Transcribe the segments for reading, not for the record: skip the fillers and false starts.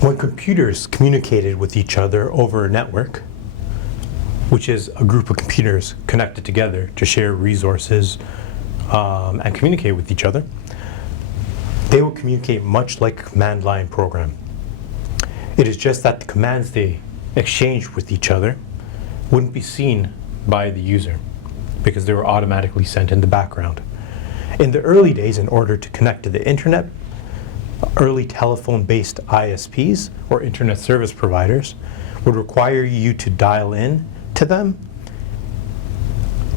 When computers communicated with each other over a network, which is a group of computers connected together to share resources and communicate with each other, they will communicate much like a command line program. It is just that the commands they exchange with each other wouldn't be seen by the user because they were automatically sent in the background. In the early days, in order to connect to the internet, early telephone-based ISPs, or internet service providers, would require you to dial in to them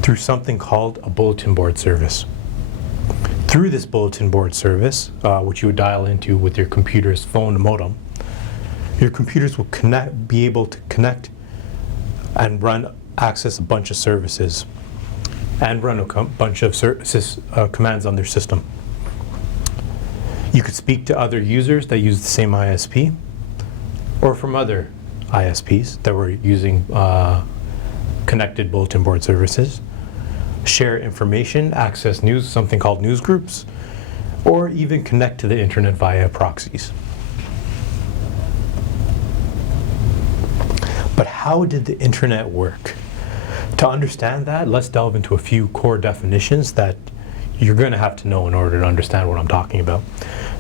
through something called a bulletin board service. Through this bulletin board service, which you would dial into with your computer's phone modem, your computers will be able to connect and access a bunch of services and run a bunch of commands on their system. You could speak to other users that use the same ISP, or from other ISPs that were using connected bulletin board services, share information, access news, something called news groups, or even connect to the internet via proxies. But how did the internet work? To understand that, let's delve into a few core definitions that you're going to have to know in order to understand what I'm talking about.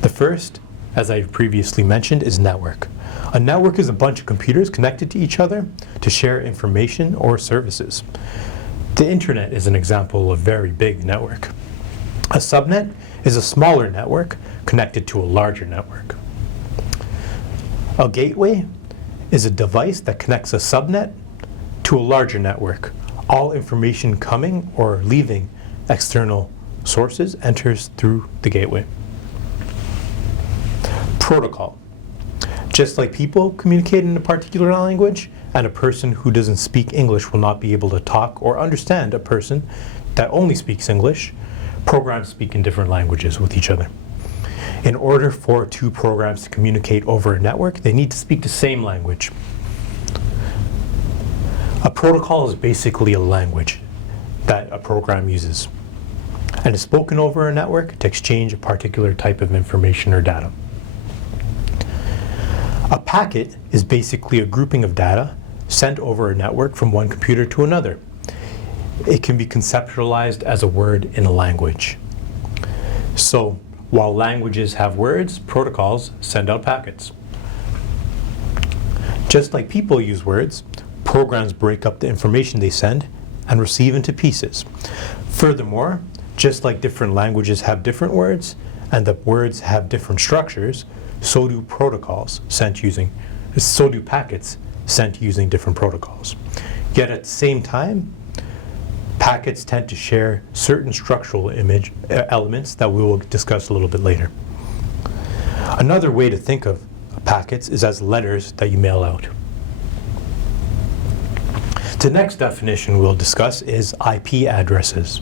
The first, as I previously mentioned, is network. A network is a bunch of computers connected to each other to share information or services. The internet is an example of a very big network. A subnet is a smaller network connected to a larger network. A gateway is a device that connects a subnet to a larger network. All information coming or leaving external sources enters through the gateway. Protocol. Just like people communicate in a particular language, and a person who doesn't speak English will not be able to talk or understand a person that only speaks English, programs speak in different languages with each other. In order for two programs to communicate over a network, they need to speak the same language. A protocol is basically a language that a program uses and is spoken over a network to exchange a particular type of information or data. A packet is basically a grouping of data sent over a network from one computer to another. It can be conceptualized as a word in a language. So, while languages have words, protocols send out packets. Just like people use words, programs break up the information they send and receive into pieces. Furthermore, just like different languages have different words and the words have different structures, so do packets sent using different protocols. Yet at the same time, packets tend to share certain structural elements that we will discuss a little bit later. Another way to think of packets is as letters that you mail out. The next definition we'll discuss is IP addresses.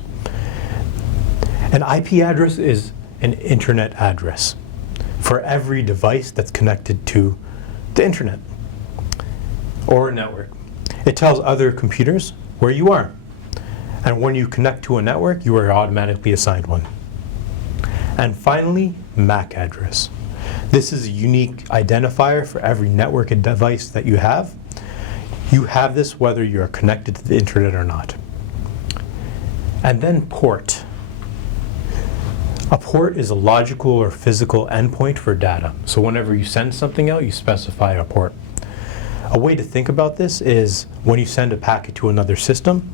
An IP address is an internet address for every device that's connected to the internet or a network. It tells other computers where you are. And when you connect to a network, you are automatically assigned one. And finally, MAC address. This is a unique identifier for every network and device that you have. You have this whether you are connected to the internet or not. And then port. A port is a logical or physical endpoint for data. So whenever you send something out, you specify a port. A way to think about this is when you send a packet to another system,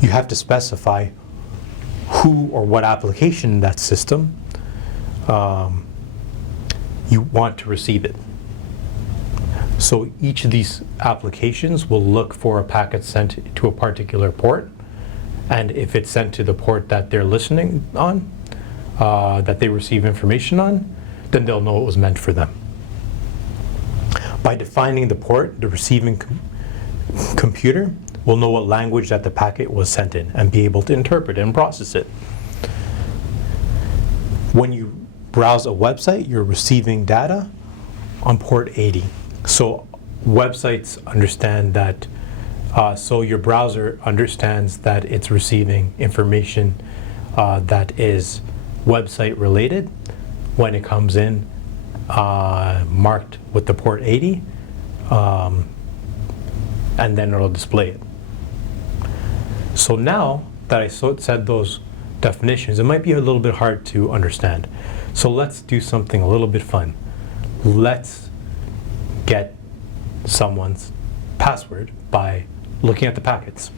you have to specify who or what application in that system you want to receive it. So each of these applications will look for a packet sent to a particular port, and if it's sent to the port that they're listening on, that they receive information on, then they'll know it was meant for them. By defining the port, the receiving computer will know what language that the packet was sent in and be able to interpret and process it. When you browse a website, you're receiving data on port 80. So websites understand that, so your browser understands that it's receiving information that is website related when it comes in marked with the port 80, and then it'll display it. So now that I said those definitions, it might be a little bit hard to understand. So let's do something a little bit fun. Let's get someone's password by looking at the packets.